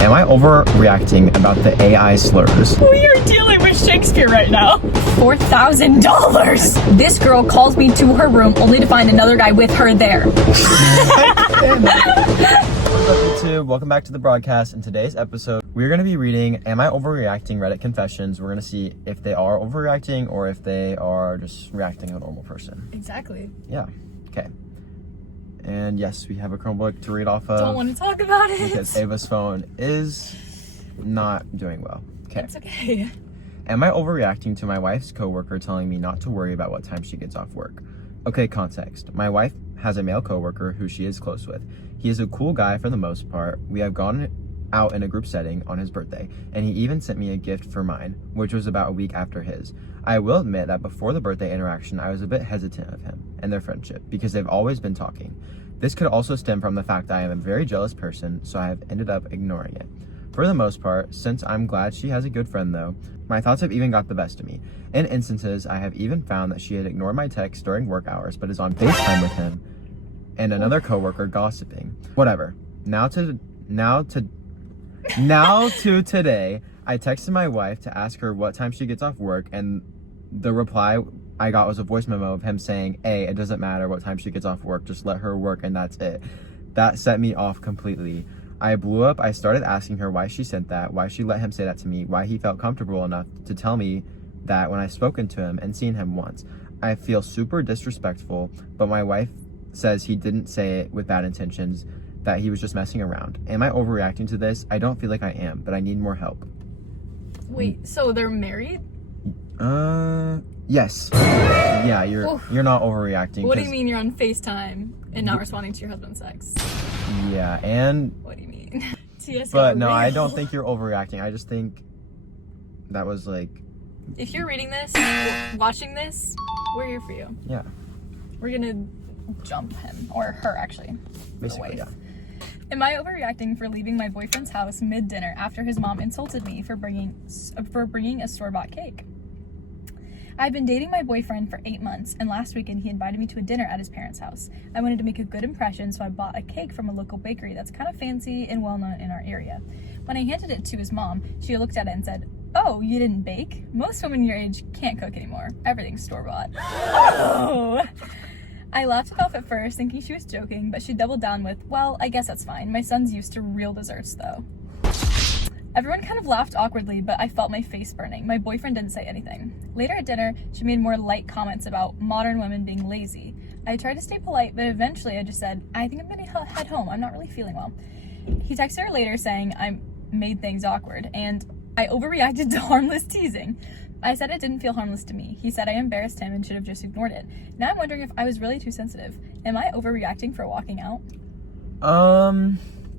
Am I overreacting about the AI slurs? We are dealing with Shakespeare right now. $4,000. This girl calls me to her room only to find another guy with her there. What's up, YouTube? Welcome back to the broadcast. In today's episode, we're going to be reading Am I Overreacting Reddit Confessions. We're going to see if they are overreacting or if they are just reacting like a normal person. Exactly. Yeah. Okay. And yes, we have a Chromebook to read off of. Don't want to talk about it. Because Ava's phone is not doing well. Okay. It's okay. Am I overreacting to my wife's coworker telling me not to worry about what time she gets off work? Okay, context. My wife has a male coworker who she is close with. He is a cool guy for the most part. We have gone out in a group setting on his birthday, and he even sent me a gift for mine, which was about a week after his. I will admit that before the birthday interaction, I was a bit hesitant of him and their friendship because they've always been talking. This could also stem from the fact that I am a very jealous person, so I have ended up ignoring it. For the most part, since I'm glad she has a good friend though, my thoughts have even got the best of me. In instances, I have even found that she had ignored my texts during work hours, but is on FaceTime with him and another coworker gossiping. Whatever. Now to today, I texted my wife to ask her what time she gets off work, and the reply I got was a voice memo of him saying, "Hey, it doesn't matter what time she gets off work, just let her work and that's it." That set me off completely. I blew up. I started asking her why she sent that, why she let him say that to me, why he felt comfortable enough to tell me that when I've spoken to him and seen him once. I feel super disrespectful, but my wife says he didn't say it with bad intentions, that he was just messing around. Am I overreacting to this? I don't feel like I am, but I need more help. Wait, so they're married? Yes. Yeah, you're not overreacting. What do you mean you're on FaceTime and not responding to your husband's text? Yeah, and... What do you mean? But no, I don't think you're overreacting. I just think that was like... If you're reading this, watching this, we're here for you. Yeah. We're gonna jump him, or her actually. Basically, yeah. Am I overreacting for leaving my boyfriend's house mid-dinner after his mom insulted me for bringing a store-bought cake? I've been dating my boyfriend for 8 months, and last weekend he invited me to a dinner at his parents' house. I wanted to make a good impression, so I bought a cake from a local bakery that's kind of fancy and well-known in our area. When I handed it to his mom, she looked at it and said, "Oh, you didn't bake? Most women your age can't cook anymore. Everything's store-bought." Oh! I laughed it off at first, thinking she was joking, but she doubled down with, "Well, I guess that's fine. My son's used to real desserts, though." Everyone kind of laughed awkwardly, but I felt my face burning. My boyfriend didn't say anything. Later at dinner, she made more light comments about modern women being lazy. I tried to stay polite, but eventually I just said, "I think I'm gonna head home. I'm not really feeling well." He texted her later saying I made things awkward, and I overreacted to harmless teasing. I said it didn't feel harmless to me. He said I embarrassed him and should have just ignored it. Now I'm wondering if I was really too sensitive. Am I overreacting for walking out?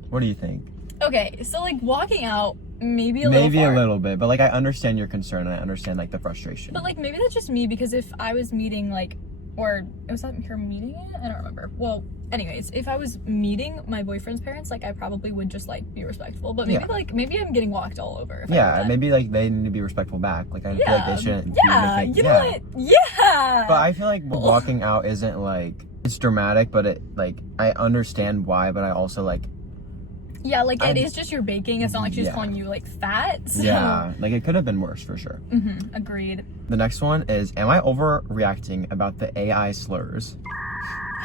What do you think? Okay, so like walking out, maybe a little bit, but like I understand your concern and I understand like the frustration. But like maybe that's just me, because if I was meeting like, or was that her meeting it? I don't remember. Well, anyways, if I was meeting my boyfriend's parents, like I probably would just like be respectful. But maybe maybe I'm getting walked all over. Yeah, maybe like they need to be respectful back. Like I feel like they shouldn't. Yeah, you know what? Yeah. But I feel like walking out isn't like, it's dramatic, but it like I understand why, but I also like. Yeah, like it is just your baking. It's not like she's calling you like fat. So. Yeah, like it could have been worse for sure. Agreed. The next one is, am I overreacting about the AI slurs?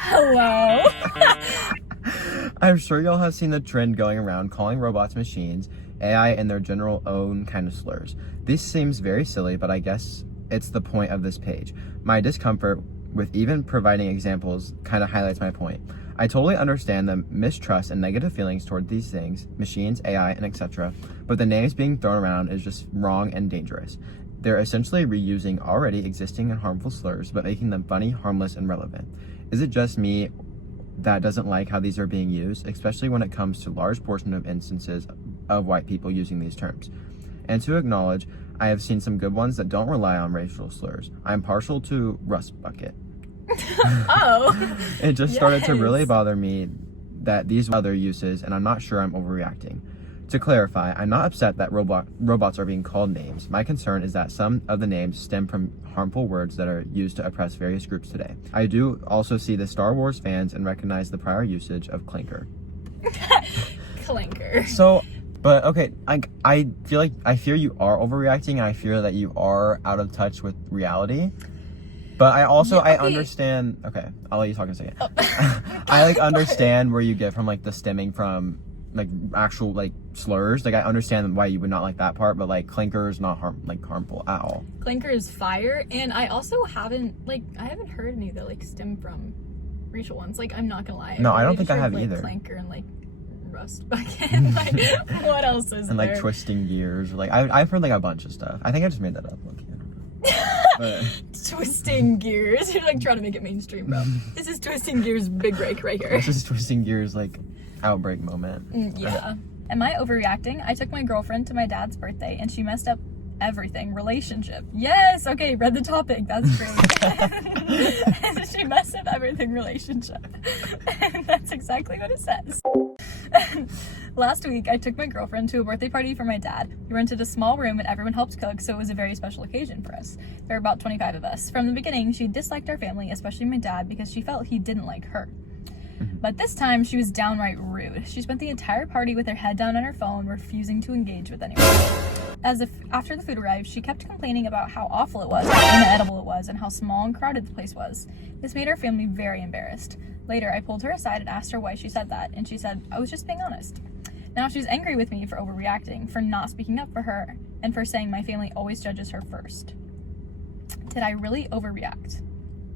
Hello. I'm sure y'all have seen the trend going around calling robots machines, AI, and their general own kind of slurs. This seems very silly, but I guess it's the point of this page. My discomfort with even providing examples kind of highlights my point. I totally understand the mistrust and negative feelings toward these things, machines, AI, and etc., but the names being thrown around is just wrong and dangerous. They're essentially reusing already existing and harmful slurs, but making them funny, harmless, and relevant. Is it just me that doesn't like how these are being used, especially when it comes to large portion of instances of white people using these terms? And to acknowledge, I have seen some good ones that don't rely on racial slurs. I'm partial to Rust Bucket. Oh. It just started to really bother me that these other uses, and I'm not sure I'm overreacting. To clarify, I'm not upset that robots are being called names. My concern is that some of the names stem from harmful words that are used to oppress various groups today. I do also see the Star Wars fans and recognize the prior usage of clinker. Clinker. So But okay, I fear you are overreacting, and I fear that you are out of touch with reality. But I also I understand. Okay, I'll let you talk in a second. Oh. I like understand where you get from like the stemming from like actual like slurs. Like I understand why you would not like that part, but like clinker is not harmful at all. Clinker is fire, and I also haven't heard any that like stem from racial ones. Like I'm not gonna lie. No, I don't think I have like, either. Clinker and like rust bucket. And, like what else is and there? like twisting gears. Like I've heard like a bunch of stuff. I think I just made that up. Okay, I don't know. But Twisting gears. You're like trying to make it mainstream, bro. This is twisting gears big break right here. this is twisting gears like outbreak moment. Yeah. Am I overreacting? I took my girlfriend to my dad's birthday and she messed up everything. Relationship. Yes! Okay, read the topic. That's great. She messed up everything. Relationship. And that's exactly what it says. Last week, I took my girlfriend to a birthday party for my dad. We rented a small room and everyone helped cook, so it was a very special occasion for us. There were about 25 of us. From the beginning, she disliked our family, especially my dad, because she felt he didn't like her. But this time, she was downright rude. She spent the entire party with her head down on her phone, refusing to engage with anyone. After the food arrived, she kept complaining about how awful it was, how inedible it was, and how small and crowded the place was. This made our family very embarrassed. Later, I pulled her aside and asked her why she said that, and she said, I was just being honest. Now she's angry with me for overreacting, for not speaking up for her, and for saying my family always judges her first. Did I really overreact?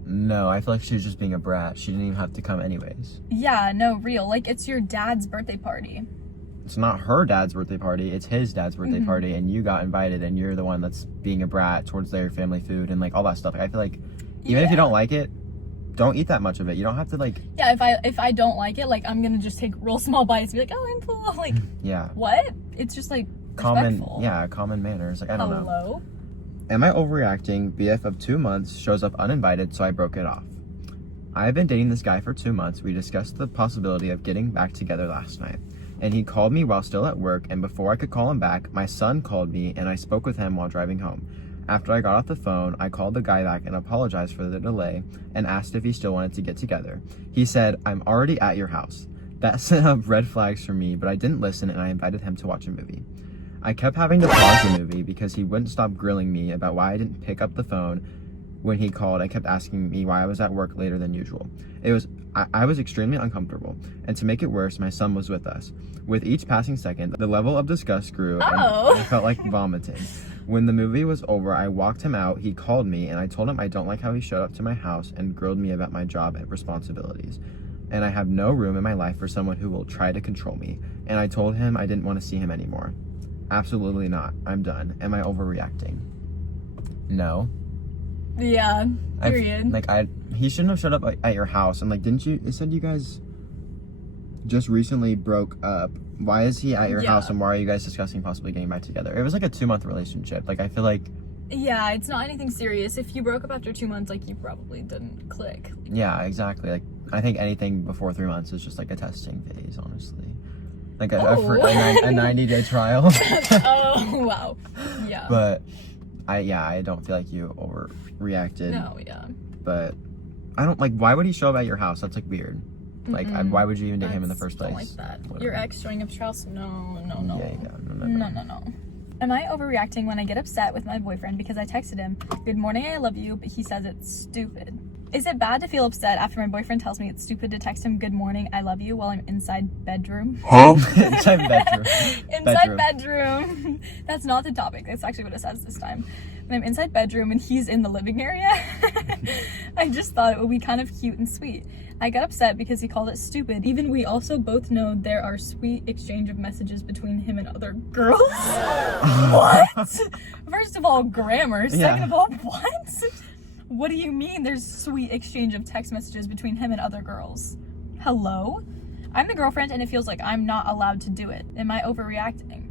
No, I feel like she was just being a brat. She didn't even have to come anyways. Yeah, no, real. Like, it's your dad's birthday party. It's not her dad's birthday party, it's his dad's birthday party, and you got invited, and you're the one that's being a brat towards their family food and like all that stuff. Like, I feel like even if you don't like it, don't eat that much of it. You don't have to like. Yeah, if I don't like it, like I'm gonna just take real small bites and be like, oh, I'm full. Like, yeah. What? It's just like respectful. Common manners. Like I don't know. Hello. Am I overreacting? BF of 2 months shows up uninvited, so I broke it off. I have been dating this guy for 2 months. We discussed the possibility of getting back together last night, and he called me while still at work, and before I could call him back, my son called me, and I spoke with him while driving home. After I got off the phone, I called the guy back and apologized for the delay and asked if he still wanted to get together. He said, I'm already at your house. That set up red flags for me, but I didn't listen, and I invited him to watch a movie. I kept having to pause the movie because he wouldn't stop grilling me about why I didn't pick up the phone when he called. I kept asking me why I was at work later than usual. I was extremely uncomfortable, and to make it worse, my son was with us. With each passing second, the level of disgust grew, and I felt like vomiting. When the movie was over, I walked him out, he called me, and I told him I don't like how he showed up to my house and grilled me about my job and responsibilities. And I have no room in my life for someone who will try to control me. And I told him I didn't want to see him anymore. Absolutely not. I'm done. Am I overreacting? No. Yeah. Period. He shouldn't have showed up at your house. And like, didn't you? It said you guys just recently broke up. Why is he at your house, and why are you guys discussing possibly getting back together? It was like a 2-month relationship. Like, I feel like. Yeah, it's not anything serious. If you broke up after 2 months, like, you probably didn't click. Yeah, exactly. Like, I think anything before 3 months is just like a testing phase, honestly. Like a 90-day trial. Oh, wow. Yeah. But I don't feel like you overreacted. No, yeah. But I don't like, why would he show up at your house? That's like weird. Like, why would you even date him in the first place? Don't like that. Whatever. Your ex showing up at your house? No. Yeah, No. Am I overreacting when I get upset with my boyfriend because I texted him, good morning, I love you, but he says it's stupid? Is it bad to feel upset after my boyfriend tells me it's stupid to text him good morning, I love you, while I'm inside bedroom? Huh? Inside bedroom. Inside bedroom. That's not the topic. That's actually what it says this time. When I'm inside bedroom and he's in the living area, I just thought it would be kind of cute and sweet. I got upset because he called it stupid. Even we also both know there are sweet exchange of messages between him and other girls. What? First of all, grammar. Second of all, what? What do you mean there's sweet exchange of text messages between him and other girls? Hello? I'm the girlfriend and it feels like I'm not allowed to do it. Am I overreacting?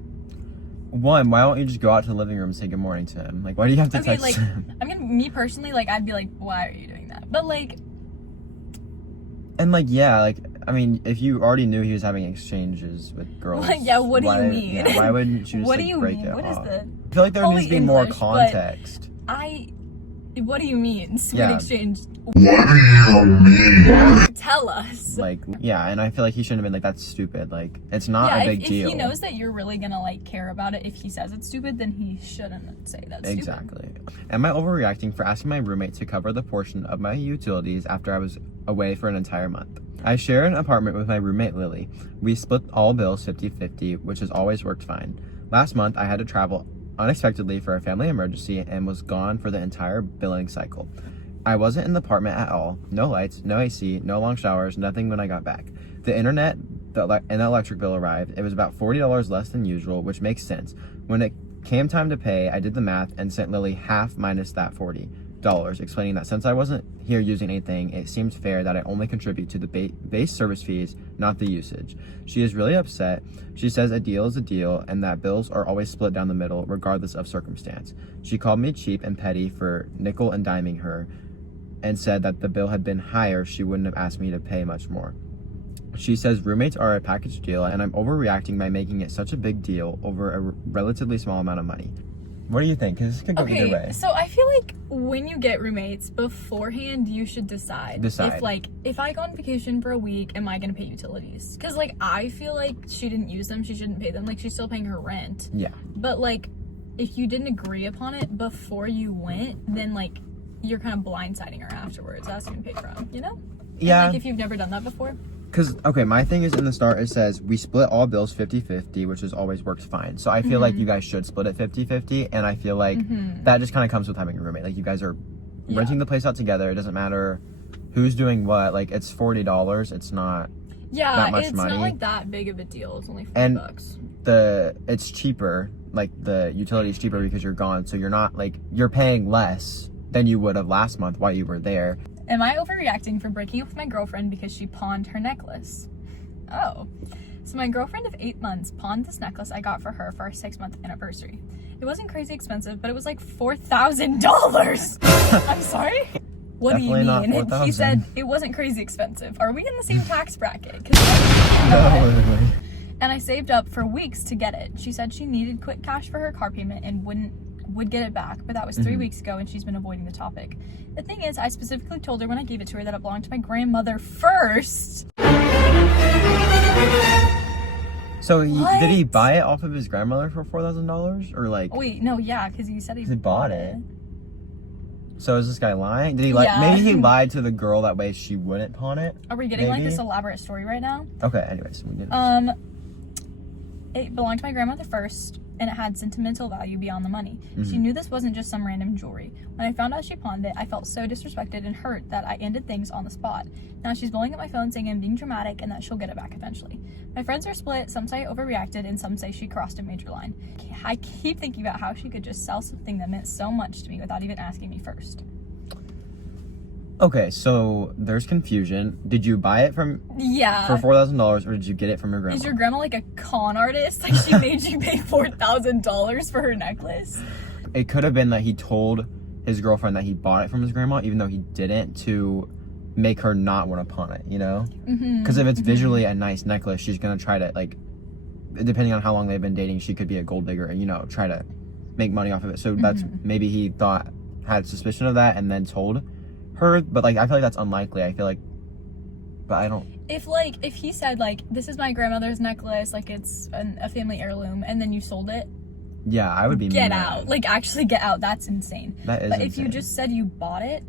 One, why don't you just go out to the living room and say good morning to him? Like, why do you have to text him? Me personally, like, I'd be like, why are you doing that? But like... And like, yeah, like, I mean, if you already knew he was having exchanges with girls... Like, yeah, what do you mean? Yeah, why wouldn't you just what like, do you break mean? it What off? is the... I feel like there needs to be more context. What do you mean? Sweet Yeah. exchange. What do you mean? Tell us. Like, yeah, and I feel like he shouldn't have been like, that's stupid. Like, it's not yeah, a big if deal. he knows that you're really gonna like care about it, if he says it's stupid, then he shouldn't say that's stupid. Exactly. Am I overreacting for asking my roommate to cover the portion of my utilities after I was away for an entire month? I share an apartment with my roommate Lily. We split all bills 50-50, which has always worked fine. Last month, I had to travel unexpectedly for a family emergency and was gone for the entire billing cycle. I wasn't in the apartment at all. No lights, no AC, no long showers, nothing when I got back. The internet and the electric bill arrived. It was about $40 less than usual, which makes sense. When it came time to pay, I did the math and sent Lily half minus that $40, explaining that since I wasn't here using anything, it seems fair that I only contribute to the base service fees, not the usage. She is really upset. She says a deal is a deal and that bills are always split down the middle regardless of circumstance. She called me cheap and petty for nickel and diming her and said that the bill had been higher, she wouldn't have asked me to pay much more. She says roommates are a package deal and I'm overreacting by making it such a big deal over a relatively small amount of money. What do you think? Because this could go either way. So I feel like when you get roommates beforehand, you should decide. If I go on vacation for a week, am I going to pay utilities? Because like I feel like she didn't use them, she shouldn't pay them. Like she's still paying her rent. Yeah. But like if you didn't agree upon it before you went, then like you're kind of blindsiding her afterwards, asking to pay from, you know? Yeah. And, like if you've never done that before. Because, okay, my thing is in the start, it says we split all bills 50-50, which has always worked fine. So I feel like you guys should split it 50-50, and I feel like that just kind of comes with having a roommate. Like, you guys are renting the place out together. It doesn't matter who's doing what. Like, it's $40. It's not that much it's money. not like that big of a deal. It's only $40. It's cheaper. Like, the utility is cheaper because you're gone. So you're not, like, you're paying less than you would have last month while you were there. Am I overreacting for breaking up with my girlfriend because she pawned her necklace? Oh. So my girlfriend of 8 months pawned this necklace I got for her for our 6-month anniversary. It wasn't crazy expensive, but it was like $4,000. I'm sorry? What Definitely do you mean? not $4,000. He said it wasn't crazy expensive. Are we in the same tax bracket? No. And I saved up for weeks to get it. She said she needed quick cash for her car payment and would get it back, but that was 3 weeks ago and she's been avoiding the topic. The thing is, I specifically told her when I gave it to her that it belonged to my grandmother first. So did he buy it off of his grandmother for $4,000? Or like... Wait, no, yeah, because he said he bought it. So is this guy lying? Did he maybe he lied to the girl that way she wouldn't pawn it? Are we getting like this elaborate story right now? Okay, anyways. It belonged to my grandmother first, and it had sentimental value beyond the money. She knew this wasn't just some random jewelry. When I found out she pawned it, I felt so disrespected and hurt that I ended things on the spot. Now she's blowing up my phone saying I'm being dramatic and that she'll get it back eventually. My friends are split. Some say I overreacted and some say she crossed a major line. I keep thinking about how she could just sell something that meant so much to me without even asking me first. Okay, so there's confusion. Did you buy it for $4,000 or did you get it from your grandma? Is your grandma like a con artist? Like she made you pay $4,000 for her necklace? It could have been that he told his girlfriend that he bought it from his grandma, even though he didn't, to make her not want to pawn it, you know? Because if it's visually a nice necklace, she's going to try to, like, depending on how long they've been dating, she could be a gold digger and, you know, try to make money off of it. So that's, maybe he had suspicion of that and then told her, but like I feel like that's unlikely. I feel like, but I don't. If he said like this is my grandmother's necklace, like it's a family heirloom, and then you sold it, yeah, I would be get mad. out. Like actually get out. That's insane. That is. But insane. if you just said you bought it,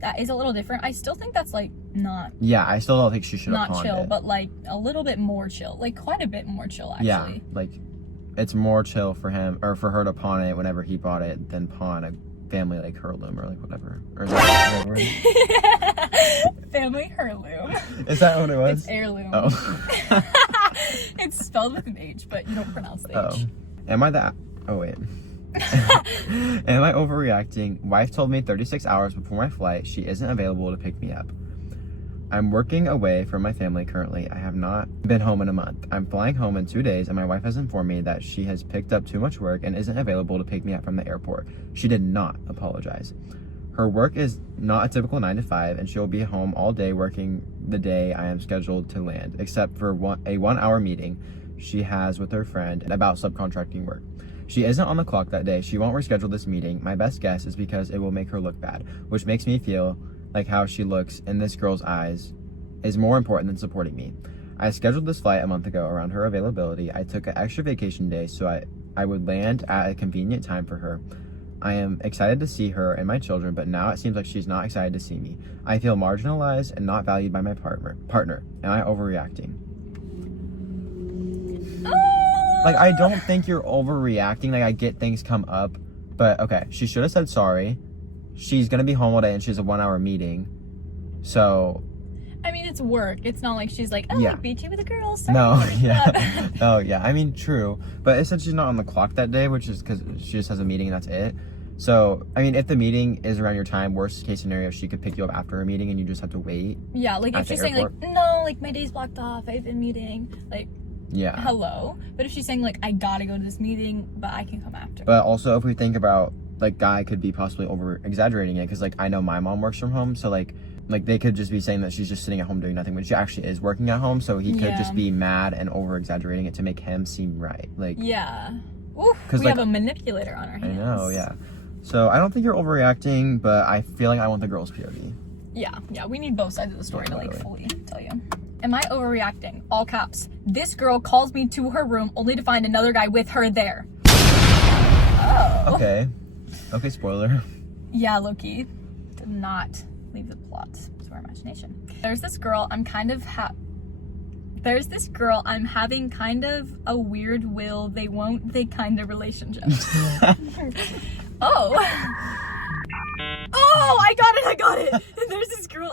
that is a little different. I still think that's like not. Yeah, I still don't think she should have pawned not chill, it. but like a little bit more chill, like quite a bit more chill actually. Yeah, like it's more chill for him or for her to pawn it whenever he bought it than pawn a family like heirloom or like whatever. Or is that word? Family heirloom. Is that what it was? It's heirloom. Oh. It's spelled with an H, but you don't pronounce the H. Am I that? Oh wait. Am I overreacting? Wife told me 36 hours before my flight she isn't available to pick me up. I'm working away from my family currently. I have not been home in a month. I'm flying home in 2 days and my wife has informed me that she has picked up too much work and isn't available to pick me up from the airport. She did not apologize. Her work is not a typical 9 to 5 and she'll be home all day working the day I am scheduled to land, except for a 1 hour meeting she has with her friend about subcontracting work. She isn't on the clock that day. She won't reschedule this meeting. My best guess is because it will make her look bad, which makes me feel like how she looks in this girl's eyes is more important than supporting me. I scheduled this flight a month ago around her availability. I took an extra vacation day so I would land at a convenient time for her. I am excited to see her and my children, but now it seems like she's not excited to see me. I feel marginalized and not valued by my partner. Am I overreacting? Like, I don't think you're overreacting. Like, I get things come up, but okay, she should have said sorry. She's gonna be home all day and she has a 1-hour meeting. So I mean, it's work. It's not like she's like, oh, yeah. like, beat you with a girl. Sorry. No, yeah. Oh, yeah. I mean, true. But it said she's not on the clock that day, which is because she just has a meeting and that's it. So, I mean, if the meeting is around your time, worst case scenario, she could pick you up after her meeting and you just have to wait. Yeah, like if she's saying like, no, like my day's blocked off, I have a meeting, like, yeah, hello. But if she's saying like, I gotta go to this meeting, but I can come after. But also, if we think about, like, guy could be possibly over exaggerating it, because like I know my mom works from home, so like they could just be saying that she's just sitting at home doing nothing when she actually is working at home, so he could just be mad and over exaggerating it to make him seem right. Like, yeah. Oof, we like, have a manipulator on our hands. I know, yeah. So I don't think you're overreacting, but I feel like I want the girl's POV. Yeah, we need both sides of the story to like fully tell you. Am I overreacting? All caps. This girl calls me to her room only to find another guy with her there. Oh. Okay, spoiler. Yeah, Loki did not leave the plot to our imagination. There's this girl I'm having kind of a weird will they won't they kind of relationship. Oh, I got it. There's this girl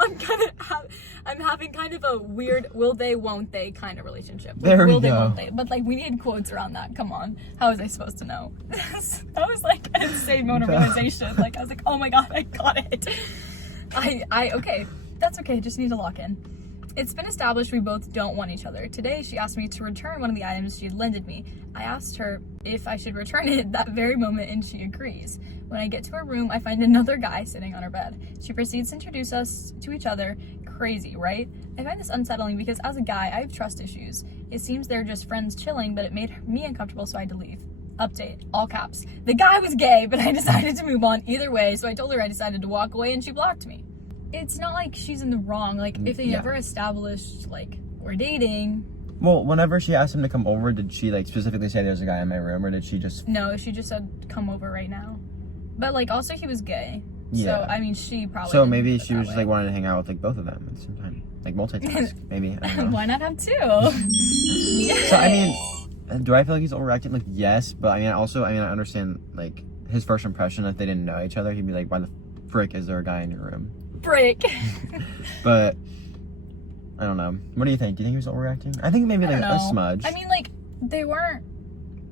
I'm having kind of a weird will they won't they kind of relationship. Like, there we will go. They won't they? But like we need quotes around that. Come on, how was I supposed to know? That was like an insane moment of realization. Like I was like, oh my god, I got it. Okay, that's okay. Just need to lock in. It's been established we both don't want each other. Today, she asked me to return one of the items she had lended me. I asked her if I should return it that very moment, and she agrees. When I get to her room, I find another guy sitting on her bed. She proceeds to introduce us to each other. Crazy, right? I find this unsettling because as a guy, I have trust issues. It seems they're just friends chilling, but it made me uncomfortable, so I had to leave. Update, all caps. The guy was gay, but I decided to move on either way, so I told her I decided to walk away, and she blocked me. It's not like she's in the wrong. Like, if they never established, like, we're dating. Well, whenever she asked him to come over, did she, like, specifically say there's a guy in my room, or did she just... No, she just said, come over right now. But, like, also he was gay. Yeah. So, I mean, she probably So maybe she was just, like, wanting to hang out with, like, both of them at the same time. Like, multitask, maybe. I don't know. Why not have two? Yes. So, I mean, do I feel like he's overreacting? Like, yes, but, I understand, like, his first impression, if they didn't know each other, he'd be like, why the frick is there a guy in your room? Break. But I don't know. What do you think? Do you think he was overreacting? I think maybe like a smudge. I mean, like, they weren't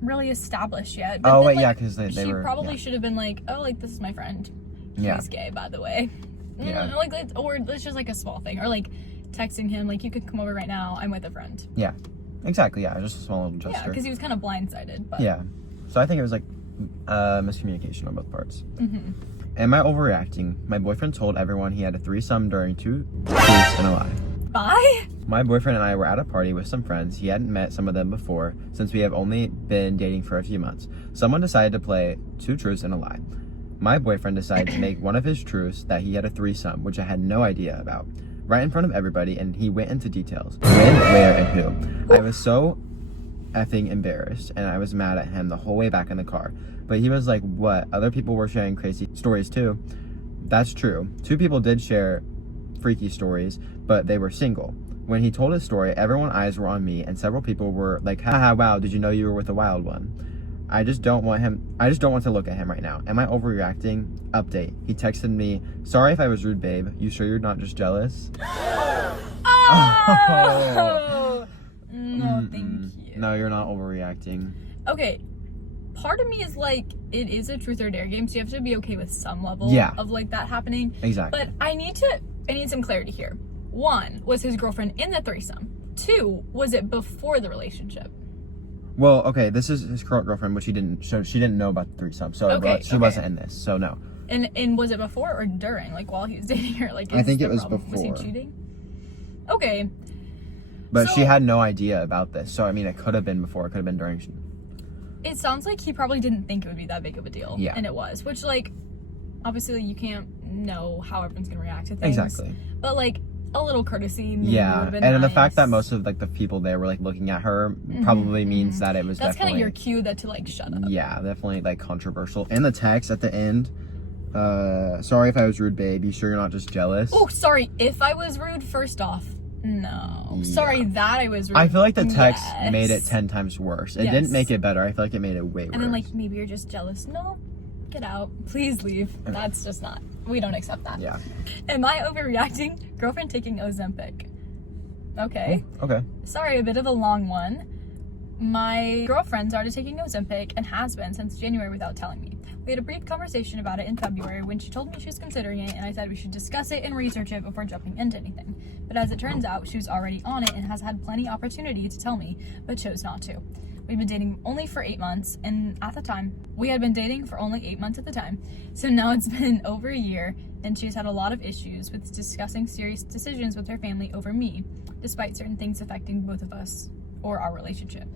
really established yet. But then, yeah, because they she were. probably should have been like, oh, like, this is my friend. He's gay, by the way. Yeah. Like, or it's just like a small thing, or like texting him, like, you could come over right now. I'm with a friend. Yeah, exactly. Yeah, just a small little gesture. Yeah, because he was kind of blindsided. But yeah, so I think it was like miscommunication on both parts. Mm-hmm. Am I overreacting? My boyfriend told everyone he had a threesome during 2 truths and a lie. Bye? My boyfriend and I were at a party with some friends. He hadn't met some of them before, since we have only been dating for a few months. Someone decided to play 2 truths and a lie. My boyfriend decided to make one of his truths that he had a threesome, which I had no idea about, right in front of everybody, and he went into details. When, where, and who. I was so effing embarrassed, and I was mad at him the whole way back in the car. But he was like, what? Other people were sharing crazy stories too. That's true. 2 people did share freaky stories, but they were single. When he told his story, everyone's eyes were on me, and several people were like, haha, wow, did you know you were with a wild one? I just don't want to look at him right now. Am I overreacting? Update. He texted me, sorry if I was rude, babe. You sure you're not just jealous? Oh! No, thank you. No, you're not overreacting. Okay. Part of me is like, it is a truth or dare game, so you have to be okay with some level of like that happening. Exactly. But I need some clarity here. 1, was his girlfriend in the threesome? 2, was it before the relationship? Well, okay, this is his current girlfriend, but she didn't know about the threesome, so she wasn't in this, so no. And was it before or during, like while he was dating her? Like, I think it was before. Was he cheating? Okay. But she had no idea about this, so I mean, it could have been before, it could have been during. it sounds like he probably didn't think it would be that big of a deal. Yeah. And it was, which, like, obviously you can't know how everyone's gonna react to things. Exactly. But, like, a little courtesy maybe Yeah, would've been and the nice. fact that most of like the people there were like looking at her probably means that it was That's kind definitely of your cue that to, like, shut up. yeah, definitely like controversial. In the text at the end, sorry if I was rude, babe. You sure you're not just jealous? Oh, sorry. If I was rude, first off, no. Yeah. Sorry that I was rude. I feel like the text Yes. made it 10 times worse. It Yes. didn't make it better. I feel like it made it way worse. And then, like, maybe you're just jealous. No, get out. Please leave. That's just not. We don't accept that. yeah. Am I overreacting? Girlfriend taking Ozempic. Okay. Okay. Sorry, a bit of a long one. My girlfriend started taking Ozempic and has been since January without telling me. We had a brief conversation about it in February when she told me she was considering it, and I said we should discuss it and research it before jumping into anything. But as it turns out, she was already on it and has had plenty opportunity to tell me, but chose not to. We've been dating only for 8 months, and at the time, we had been dating for only 8 months at the time. So now it's been over a year, and she's had a lot of issues with discussing serious decisions with her family over me, despite certain things affecting both of us or our relationship.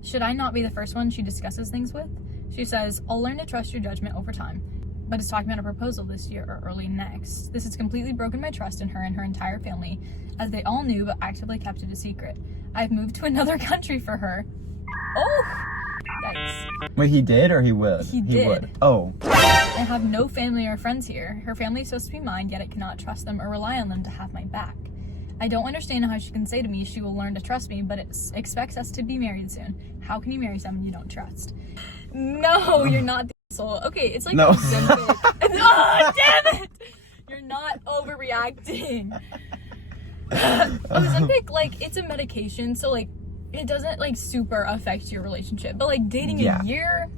Should I not be the first one she discusses things with? She says, I'll learn to trust your judgment over time, but is talking about a proposal this year or early next. This has completely broken my trust in her and her entire family, as they all knew but actively kept it a secret. I've moved to another country for her. Oh! Yikes. Wait, he did or he would? He did. would. Oh. I have no family or friends here. Her family is supposed to be mine, yet I cannot trust them or rely on them to have my back. I don't understand how she can say to me she will learn to trust me, but expects us to be married soon. How can you marry someone you don't trust? No, you're not the asshole. Okay, it's like No. Ozempic. Oh, damn it! You're not overreacting. Ozempic, like, it's a medication, so, like, it doesn't, like, super affect your relationship. But, like, dating Yeah. a year...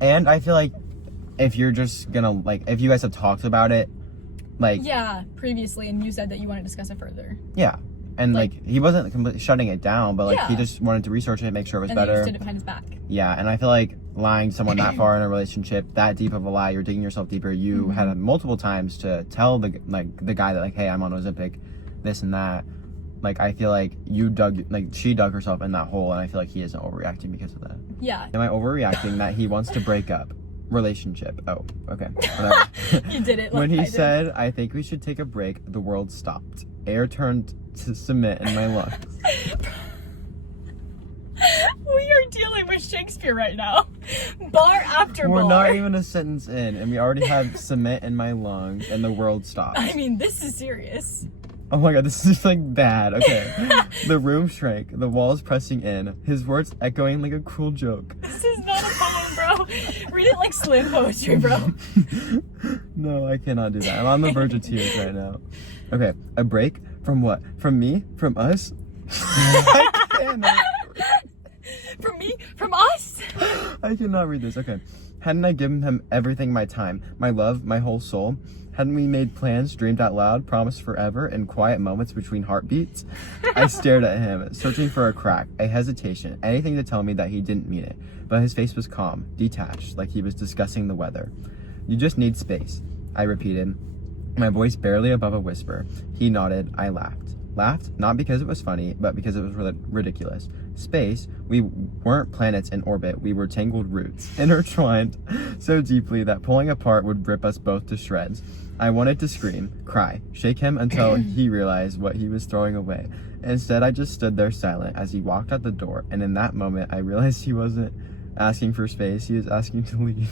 And I feel like if you're just gonna, like, if you guys have talked about it, like, Yeah, previously, and you said that you want to discuss it further. yeah. And, Like- like, he wasn't completely shutting it down, but, like, he Yeah. just wanted to research it, make sure it was And then you better. just did it behind his back. Yeah, and I feel like lying to someone that far in a relationship, that deep of a lie, you're digging yourself deeper. You had multiple times to tell the guy that, like, hey, I'm on Ozempic, this and that. Like, I feel like she dug herself in that hole, and I feel like he isn't overreacting because of that. Yeah. Am I overreacting that he wants to break up? Relationship. Oh, okay. Whatever. You did it like When he I did. said, I think we should take a break, the world stopped. Air turned to cement in my lungs. We are dealing with Shakespeare right now. Bar after We're bar. not even a sentence in, and we already have cement in my lungs, and the world stopped. I mean, this is serious. Oh my god, this is like bad. Okay. The room shrank, the walls pressing in, his words echoing like a cruel joke. This is not a poem, bro. Read it like slam poetry, bro. No, I cannot do that. I'm on the verge of tears right now. Okay, a break? From what? From me? From us? I cannot. From me? From us? I cannot read this. Okay. Hadn't I given him everything, my time, my love, my whole soul? Hadn't we made plans, dreamed out loud, promised forever in quiet moments between heartbeats? I stared at him, searching for a crack, a hesitation, anything to tell me that he didn't mean it. But his face was calm, detached, like he was discussing the weather. You just need space, I repeated, my voice barely above a whisper. He nodded. I laughed. Laughed, not because it was funny, but because it was ridiculous. Space, we weren't planets in orbit, we were tangled roots, intertwined so deeply that pulling apart would rip us both to shreds. I wanted to scream, cry, shake him until he realized what he was throwing away. Instead, I just stood there silent as he walked out the door, and in that moment, I realized he wasn't asking for space, he was asking to leave.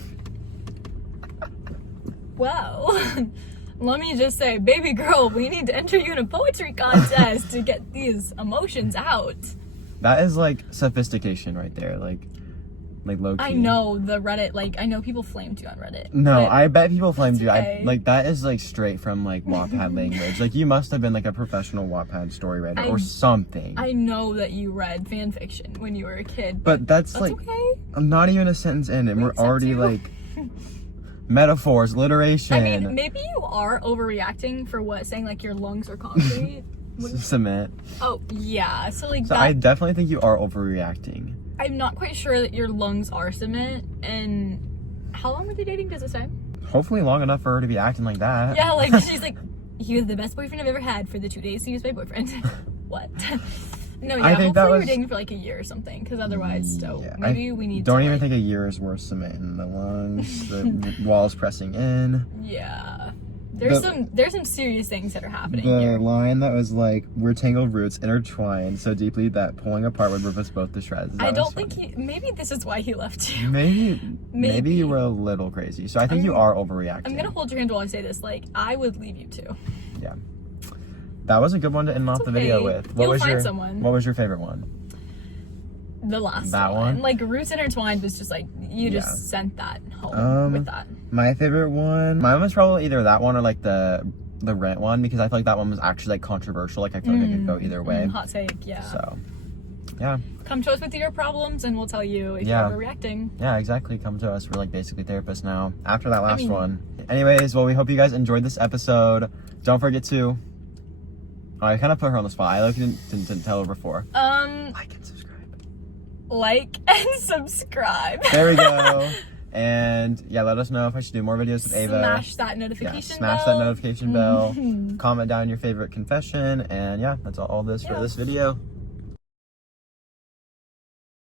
Well, let me just say, baby girl, we need to enter you in a poetry contest to get these emotions out. That is like sophistication right there, like low key. I know the Reddit, like, I know people flamed you on Reddit. No, but I bet people flamed you. okay. Like that is like straight from like Wattpad language. Like you must have been like a professional Wattpad story writer or something. I know that you read fan fiction when you were a kid. But that's like okay. I'm not even a sentence in, and we're Except already you. like metaphors, alliteration. I mean, maybe you are overreacting for what? Saying like your lungs are concrete? Cement. Oh, yeah. So like So that, I definitely think you are overreacting. I'm not quite sure that your lungs are cement. And how long were they dating? Does it say? Hopefully long enough for her to be acting like that. Yeah, like she's like, he was the best boyfriend I've ever had for the 2 days he was my boyfriend. What? No, yeah, I think that hopefully was. we're dating for like a year or something, because otherwise, Yeah, maybe we need Don't to, even like, think a year is worth cement in the lungs. The walls pressing in. Yeah. There's some serious things that are happening The here. line that was like, "We're tangled roots intertwined so deeply that pulling apart would rip us both to shreds." I don't think maybe this is why he left you. Maybe you were a little crazy. So I think you are overreacting. I'm gonna hold your hand while I say this. Like, I would leave you too. Yeah. That was a good one to end off the video with. You'll find someone. What was your favorite one? The last That one? Like, roots intertwined was just like, you Yeah. just sent that home with that. My favorite one, mine was probably either that one or like the rent one, because I feel like that one was actually like controversial. Like I feel like it could go either way. Hot take, yeah. So, yeah. Come to us with your problems and we'll tell you if Yeah. you're overreacting. Yeah, exactly. Come to us. We're like basically therapists now. After that last one. Anyways, well, we hope you guys enjoyed this episode. Don't forget to. Oh, I kind of put her on the spot. I like didn't tell her before. Like and subscribe. Like and subscribe. There we go. And yeah, let us know if I should do more videos with Ava. Smash that notification bell. Smash that notification bell. Comment down your favorite confession. And yeah, that's all this for this video.